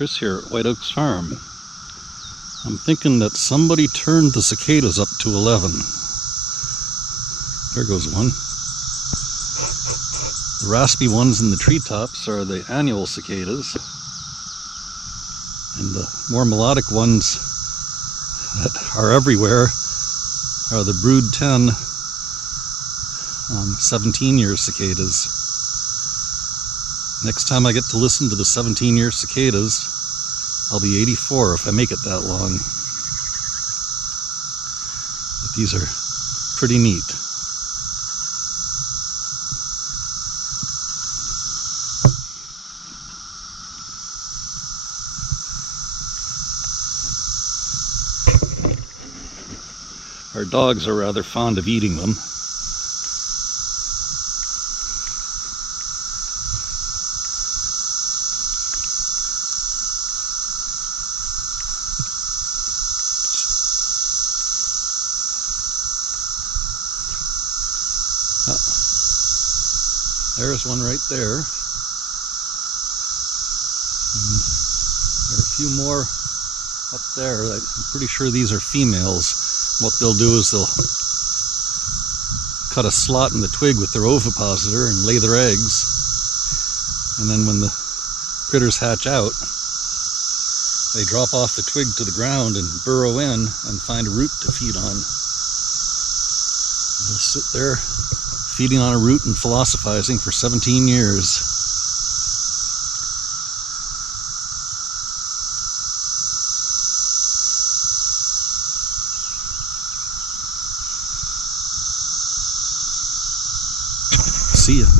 Chris here at White Oaks Farm. I'm thinking that somebody turned the cicadas up to 11. There goes one. The raspy ones in the treetops are the annual cicadas, and the more melodic ones that are everywhere are the brood 10 17-year cicadas. Next time I get to listen to the 17-year cicadas, I'll be 84 if I make it that long. But these are pretty neat. Our dogs are rather fond of eating them. There's one right there. There are a few more up there. I'm pretty sure these are females. What they'll do is they'll cut a slot in the twig with their ovipositor and lay their eggs. And then when the critters hatch out, they drop off the twig to the ground and burrow in and find a root to feed on. They'll sit there feeding on a root and philosophizing for 17 years. See ya.